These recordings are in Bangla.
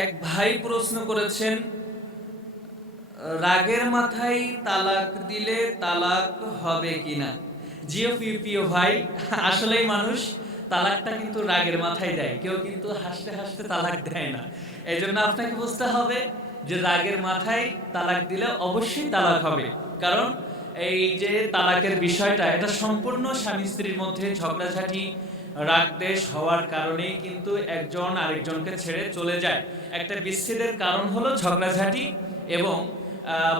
এক ভাই প্রশ্ন করেছেন, রাগের মাথায় তালাক দিলে তালাক হবে কিনা। জিও প্রিয় ভাই, আসলেই মানুষ তালাকটা কিন্তু রাগের মাথায় দেয়, কেউ কিন্তু হাসতে হাসতে তালাক দেয় না। এই জন্য আপনাকে বুঝতে হবে যে রাগের মাথায় তালাক দিলে অবশ্যই তালাক হবে। কারণ এই যে তালাকের বিষয়টা, এটা সম্পূর্ণ স্বামী স্ত্রীর মধ্যে ঝগড়াঝাটি, রাগদেশ হওয়ার কারণেই কিন্তু একজন আরেকজনকে ছেড়ে চলে যায়। একটা বিচ্ছেদের কারণ হলো ঝগড়াঝাটি এবং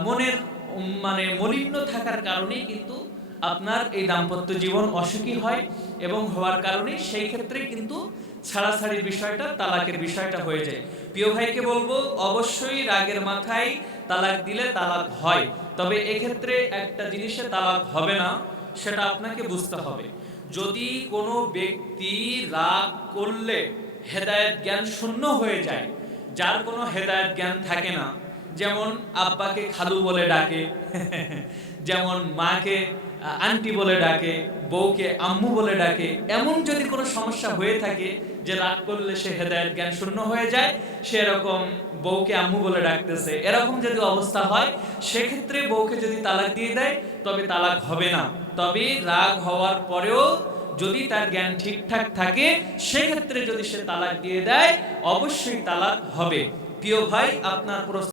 মনের মানে মলিন্য থাকার কারণেই কিন্তু আপনার এই দাম্পত্য জীবন অসুখী হয়, এবং হওয়ার কারণে সেই ক্ষেত্রে কিন্তু ছাড়াছাড়ির বিষয়টা, তালাকের বিষয়টা হয়ে যায়। প্রিয় ভাইকে বলবো, অবশ্যই রাগের মাথায় তালাক দিলে তালাক হয়, তবে এক্ষেত্রে একটা জিনিসে তালাক হবে না, সেটা আপনাকে বুঝতে হবে। যদি কোনো ব্যক্তি রাগ করলে হেদায়েত জ্ঞান শূন্য হয়ে যায়, যার কোনো হেদায়েত জ্ঞান থাকে না, যেমন আব্বাকে খালু বলে ডাকে, যেমন মাকে আন্টি বলে ডাকে, বউকে আম্মু বলে ডাকে, এমন যদি কোনো সমস্যা হয়ে থাকে যে রাগ করলে সে হেদায়েত জ্ঞান শূন্য হয়ে যায়, সেরকম বউকে আম্মু বলে ডাকতেছে, এরকম যদি অবস্থা হয়, সেক্ষেত্রে বউকে যদি তালাক দিয়ে দেয় তবে তালাক হবে না। তবে রাগ হওয়ার পরেও যদি তার জ্ঞান ঠিকঠাক থাকে, সেক্ষেত্রে যদি সে তালাক দিয়ে দেয়, অবশ্যই তালাক হবে। প্রিয় ভাই, আপনার প্রশ্ন